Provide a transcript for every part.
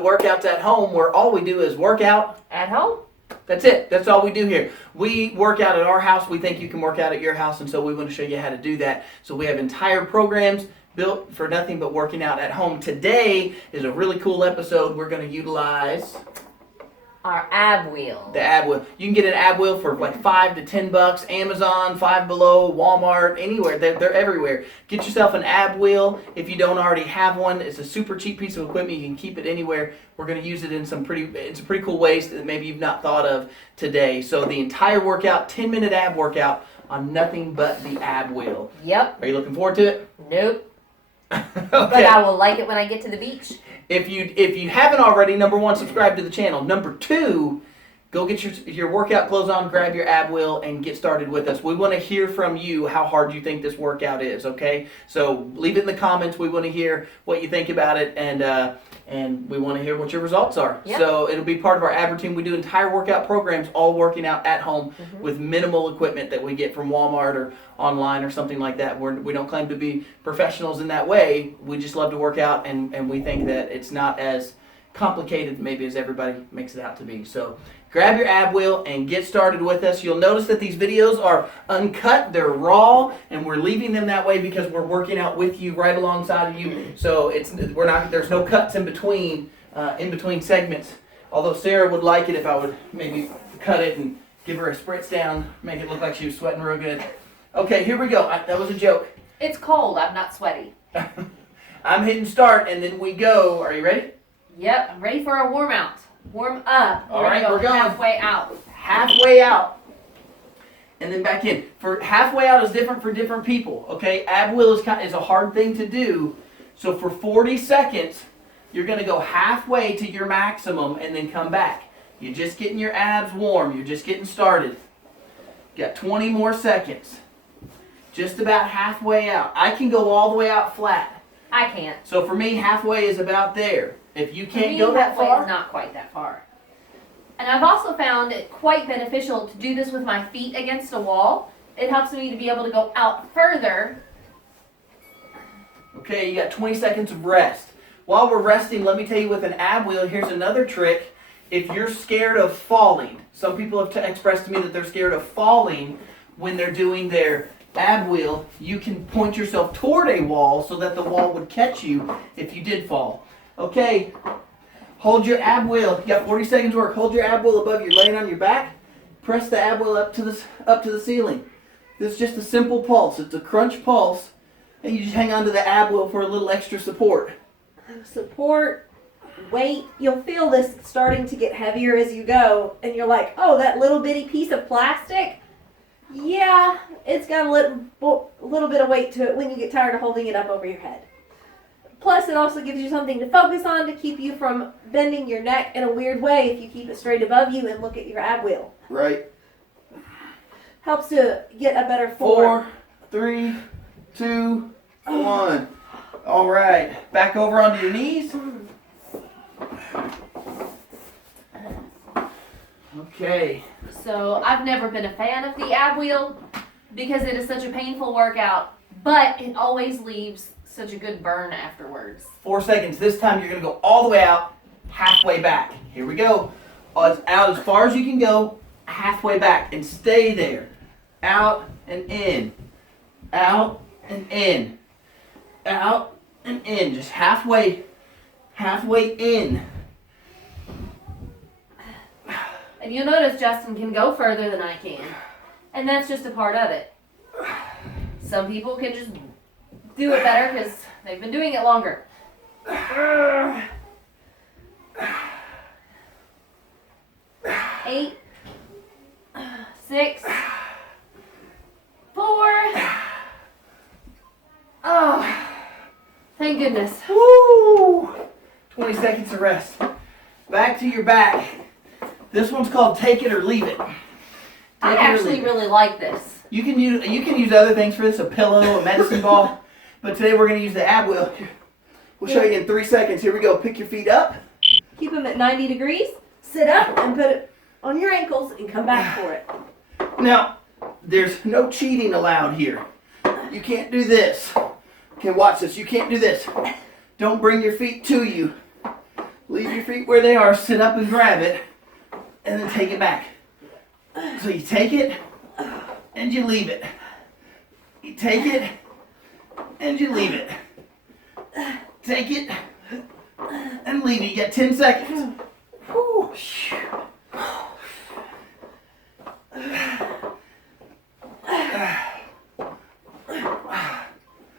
to Workouts at Home, where all we do is work out at home. That's it. That's all we do here. We work out at our house. We think you can work out at your house, and so we want to show you how to do that. So we have entire programs built for nothing but working out at home. Today is a really cool episode. We're going to utilize our ab wheel. The ab wheel. You can get an ab wheel for like $5 to $10. Amazon, Five Below, Walmart, anywhere. They're everywhere. Get yourself an ab wheel if you don't already have one. It's a super cheap piece of equipment. You can keep it anywhere. We're going to use it in some pretty cool ways that maybe you've not thought of today. So the entire workout, 10-minute ab workout on nothing but the ab wheel. Yep. Are you looking forward to it? Nope. Okay. But I will like it when I get to the beach. If you haven't already, number one, subscribe to the channel. Number two, go get your workout clothes on, grab your ab wheel, and get started with us. We want to hear from you how hard you think this workout is, okay? So leave it in the comments. We want to hear what you think about it, and we want to hear what your results are. Yep. So it'll be part of our ab routine. We do entire workout programs, all working out at home with minimal equipment that we get from Walmart or online or something like that. We don't claim to be professionals in that way. We just love to work out, and we think that it's not as complicated maybe as everybody makes it out to be. So grab your ab wheel and get started with us. You'll notice that these videos are uncut, they're raw, and we're leaving them that way because we're working out with you right alongside of you. So there's no cuts in between segments. Although Sarah would like it if I would maybe cut it and give her a spritz down, make it look like she was sweating real good. Okay, here we go. That was a joke. It's cold. I'm not sweaty. I'm hitting start, and then we go. Are you ready? Yep, I'm ready for a warm out. Warm up. All right, we're going. Halfway out. Halfway out. And then back in. For halfway out is different for different people. Okay, ab wheel is a hard thing to do. So for 40 seconds, you're going to go halfway to your maximum and then come back. You're just getting your abs warm. You're just getting started. You got 20 more seconds. Just about halfway out. I can go all the way out flat. I can't. So for me, halfway is about there. If you can't for me, go that halfway far, is not quite that far. And I've also found it quite beneficial to do this with my feet against a wall. It helps me to be able to go out further. Okay, you got 20 seconds of rest. While we're resting, let me tell you with an ab wheel, here's another trick. If you're scared of falling, some people have expressed to me that they're scared of falling when they're doing their ab wheel, you can point yourself toward a wall so that the wall would catch you if you did fall. Okay, hold your ab wheel. You got 40 seconds work. Hold your ab wheel above you, laying on your back. Press the ab wheel up to the ceiling. This is just a simple pulse. It's a crunch pulse, and you just hang on to the ab wheel for a little extra support. Support, weight. You'll feel this starting to get heavier as you go, and you're like, oh, that little bitty piece of plastic? Yeah, it's got a little bit of weight to it when you get tired of holding it up over your head. Plus, it also gives you something to focus on to keep you from bending your neck in a weird way if you keep it straight above you and look at your ab wheel. Right. Helps to get a better form. 4, 3, 2, 1. All right. Back over onto your knees. Okay. So I've never been a fan of the ab wheel because it is such a painful workout, but it always leaves such a good burn afterwards. 4 seconds. This time you're going to go all the way out, halfway back. Here we go. Out as far as you can go, halfway back, and stay there. Out and in. Out and in. Out and in. Just halfway in. And you'll notice Justin can go further than I can. And that's just a part of it. Some people can just do it better because they've been doing it longer. 8, 6, 4. Oh, thank goodness. Woo! 20 seconds of rest. Back to your back. This one's called Take It or Leave It. I actually really like this. You can use other things for this, a pillow, a medicine ball, but today we're going to use the ab wheel. We'll show you in 3 seconds. Here we go. Pick your feet up. Keep them at 90 degrees. Sit up and put it on your ankles and come back for it. Now, there's no cheating allowed here. You can't do this. Okay, watch this. You can't do this. Don't bring your feet to you. Leave your feet where they are, sit up and grab it, and then take it back. So you take it, and you leave it. You take it, and you leave it. Take it, and leave it. You got 10 seconds. Whew.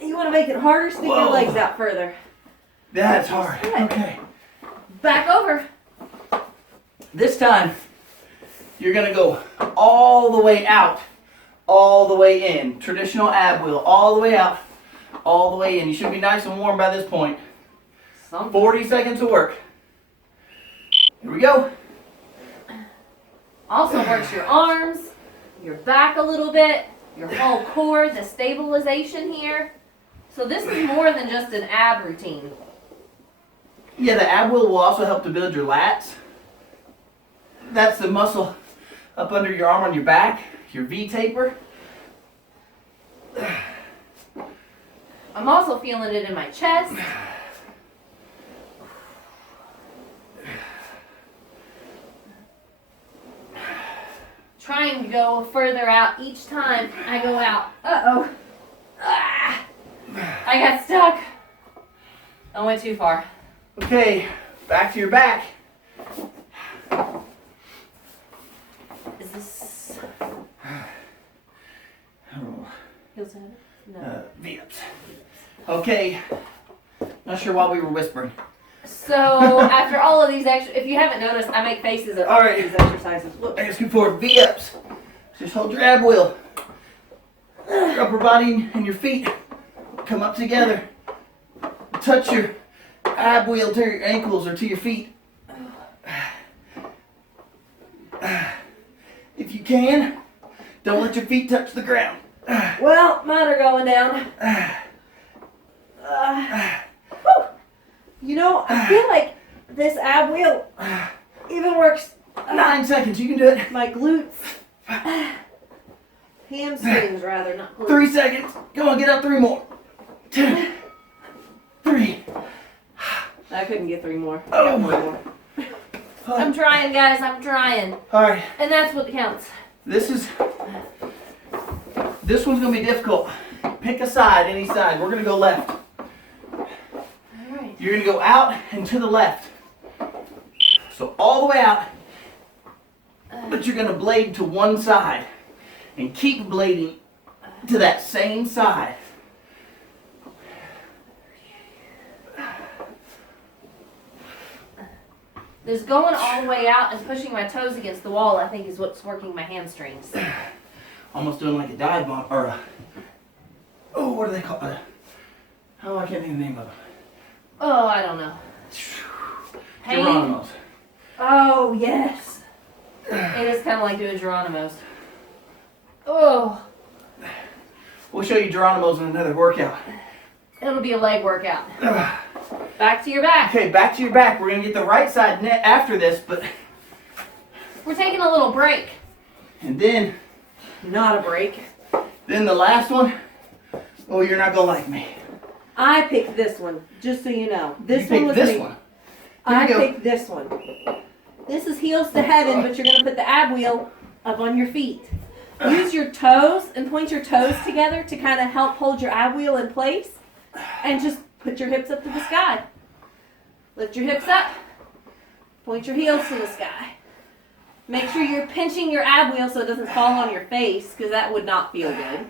You want to make it harder? Stick your Whoa. legs out further. That's hard. Okay. Back over. This time, you're going to go all the way out, all the way in. Traditional ab wheel, all the way out, all the way in. You should be nice and warm by this point. 40 seconds of work. Here we go. Also works your arms, your back a little bit, your whole core, the stabilization here. So this is more than just an ab routine. Yeah, the ab wheel will also help to build your lats. That's the muscle up under your arm on your back, your V taper. I'm also feeling it in my chest. Trying to go further out each time I go out. Uh-oh. Ah, I got stuck. I went too far. Okay, back to your back. Is this Oh, heels to head? No. V-ups. Okay, not sure why we were whispering. So after all of these extra, if you haven't noticed, I make faces at all All of right. these exercises. Whoops. I scoot forward, V-ups. Just hold your ab wheel. Your upper body and your feet come up together. Touch your ab wheel to your ankles or to your feet. If you can, don't let your feet touch the ground. Well, mine are going down. Whew. You know, I feel like this ab wheel even works 9 seconds, you can do it. my glutes. Hamstrings, rather, not glutes. 3 seconds. Come on, get up 3 more. 2, 3. I couldn't get 3 more. Oh. I got 1 more. I'm trying, guys. I'm trying. All right, And that's what counts. this one's gonna be difficult. Pick a side, any side. We're gonna go left. All right. You're gonna go out and to the left. So all the way out, but you're gonna blade to one side and keep blading to that same side. This going all the way out and pushing my toes against the wall, I think, is what's working my hamstrings. Almost doing like a dive bomb or a, oh, what do they call it? Oh, I can't think of the name of them. Oh, I don't know. Pain. Geronimo's. Oh, yes. It is kind of like doing Geronimo's. Oh, We'll show you Geronimo's in another workout. it'll be a leg workout. Back to your back. Okay, back to your back. We're gonna get the right side net after this, but We're taking a little break. and then Not a break. the last one. Oh, you're not gonna like me. I picked this one, just so you know. This You one was picked this me. one. Here I we go. picked this one. This is heels to heaven, but you're going to put the ab wheel up on your feet. Use your toes and point your toes together to kind of help hold your ab wheel in place. And just put your hips up to the sky. Lift your hips up. Point your heels to the sky. Make sure you're pinching your ab wheel so it doesn't fall on your face, because that would not feel good.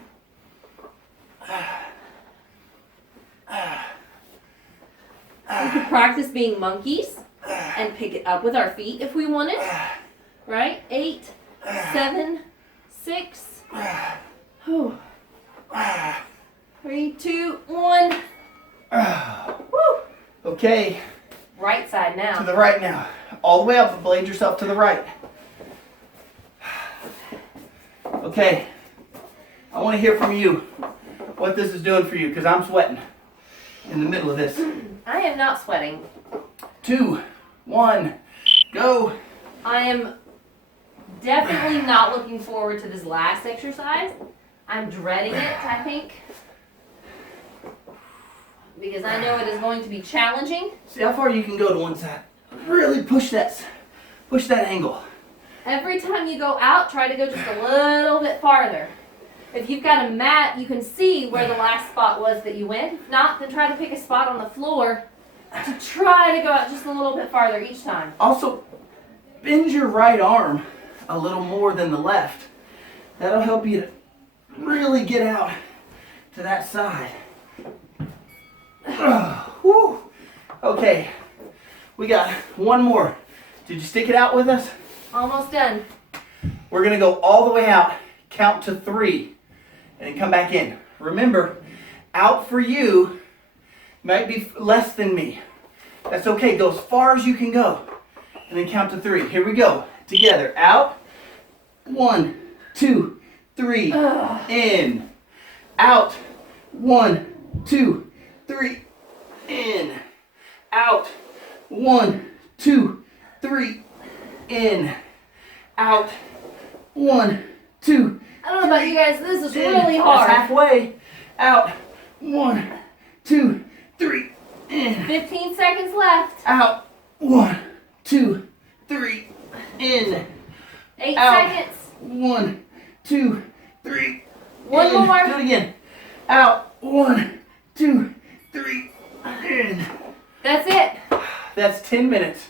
We could practice being monkeys and pick it up with our feet if we wanted. Right? 8, 7, 6. Whew. 3, 2, 1. Woo. Okay, Right side to now. the right now. All the way up and blade yourself to the right. Okay, I want to hear from you what this is doing for you, because I'm sweating in the middle of this. I am not sweating. 2, 1, go. I am definitely not looking forward to this last exercise. I'm dreading it, I think. Because I know it is going to be challenging. See how far you can go to one side. really push that angle. Every time you go out, try to go just a little bit farther. If you've got a mat, you can see where the last spot was that you went. If not, then try to pick a spot on the floor to try to go out just a little bit farther each time. Also, bend your right arm a little more than the left. That'll help you to really get out to that side. Whew. Okay, we got one more. Did you stick it out with us? Almost done. We're gonna go all the way out, count to 3, and then come back in. Remember, out for you might be less than me. That's okay, go as far as you can go. And then count to 3. Here we go. Together, out. 1, 2, 3. In. Out. 1, 2, 3. In. Out. 1, 2, 3. In. Out. 1, 2. I don't know about you guys, this is in. really That's hard. halfway. Out. 1, 2, 3. In. 15 seconds left. Out. 1, 2, 3. In. 8 Out. seconds. 1, 2, 3. One in. more. Do it again. Out. 1, 2, 3. In. That's it. That's 10 minutes.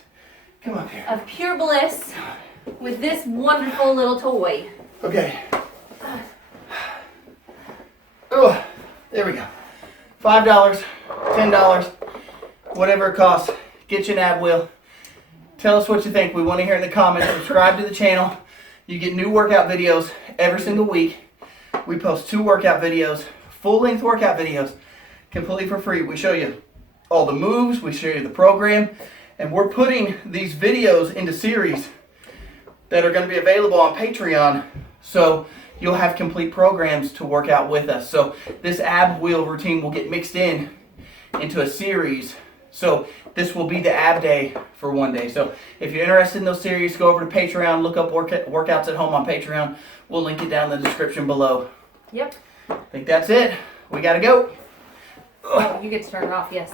Come up here. Of pure bliss with this wonderful little toy. Okay. Oh, there we go. $5, $10, whatever it costs. Get you an ab wheel. Tell us what you think. We want to hear in the comments. Subscribe to the channel. You get new workout videos every single week. We post 2 workout videos, full-length workout videos, completely for free. We show you all the moves. We show you the program. And we're putting these videos into series that are going to be available on Patreon. So you'll have complete programs to work out with us. So this ab wheel routine will get mixed into a series. So this will be the ab day for one day. So if you're interested in those series, go over to Patreon, look up workouts at home on Patreon. We'll link it down in the description below. Yep. I think that's it. We gotta go. Oh, you get to turn it off, yes.